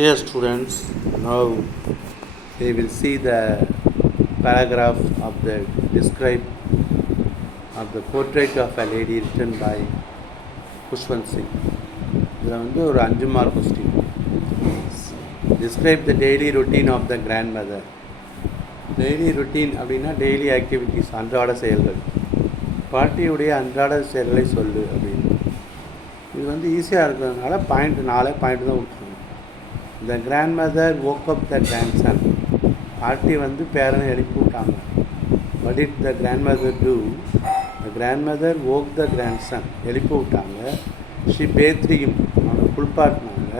Dear students, now we will see the paragraph of the describe of the portrait of a lady written by Khushwant Singh. இதில் வந்து ஒரு 5 mark question. Describe the daily routine of the grandmother. Daily routine அப்படின்னா daily activities, அன்றாட செயல்கள். பாட்டியுடைய அன்றாட செயல்களை சொல்லு அப்படின்னு. இது வந்து ஈஸியாக இருக்கிறதுனால பாயிண்ட் தான் விட்டுருங்க. த கிராண்ட் மதர் woke up த grandson. பாட்டி வந்து பேரனை எழுப்பி விட்டாங்க. what did the grandmother do? the grandmother woke the grandson. எழுப்பி விட்டாங்க. she bathed him. அவனை குளிப்பாட்டினாங்க.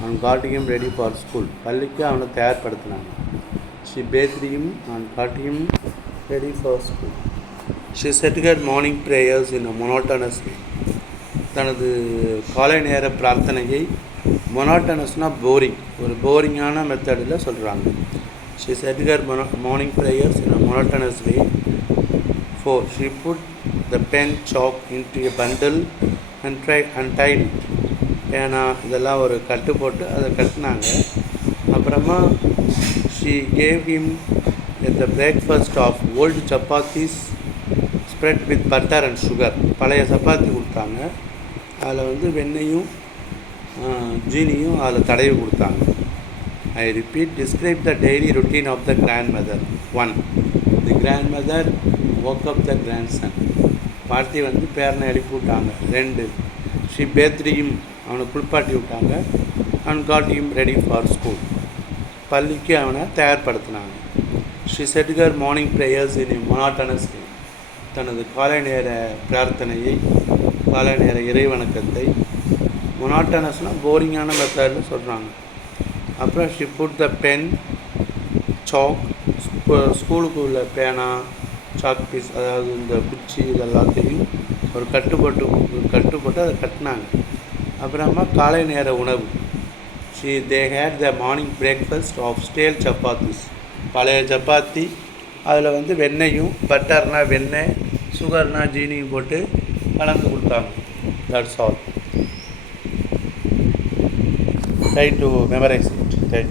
அவன் got him ready for school. பள்ளிக்கு அவனை தயார்படுத்தினாங்க. she bathed him and got him ready for school. she said her morning prayers in a monotonous way. தனது காலை நேர பிரார்த்தனையை மொனாட்டனஸ்னால் போரிங், ஒரு போரிங்கான மெத்தடில் சொல்கிறாங்க. she said her morning prayers in a monotonous way. 4. she put the pen chalk into a bundle and untied it. ஏன்னா இதெல்லாம் ஒரு கட்டு போட்டு அதை கட்டினாங்க. அப்புறமா she gave him the breakfast of old chapatis spread with butter and sugar. பழைய சப்பாத்தி கொடுத்தாங்க. அதில் வந்து வெண்ணையும் ஜீனியும் அதில் தடவி கொடுத்தாங்க. I repeat, describe the daily routine of the grandmother. 1. the grandmother woke up the grandson. பாட்டி வந்து பேரனை எழுப்பி விட்டாங்க. 2. she bathed him. அவனை குளிப்பாட்டி விட்டாங்க. and got him ready for school. பள்ளிக்கு அவனை தயார்படுத்தினாங்க. she said her morning prayers in a monotonous way. தனது காலை நேர பிரார்த்தனையை, காலை நேர இறைவணக்கத்தை மொனாட்டனஸ்னால் போரிங்கான மெத்தடில் சொல்கிறாங்க. அப்புறம் she put the pen chalk, ஸ்கூலுக்கு உள்ள பேனா, சாக் பீஸ், அதாவது இந்த குச்சி, இது எல்லாத்தையும் ஒரு கட்டுப்பட்டு அதை கட்டினாங்க. அப்புறமா காலை நேர உணவு, they had the morning breakfast of stale chapatis. பழைய சப்பாத்தி, அதில் வந்து வெண்ணெயும், பட்டர்னால் வெண்ணெய், சுகர்னால் ஜீனியும் போட்டு கலந்து கொடுத்தாங்க. That's all. Try to memorize it.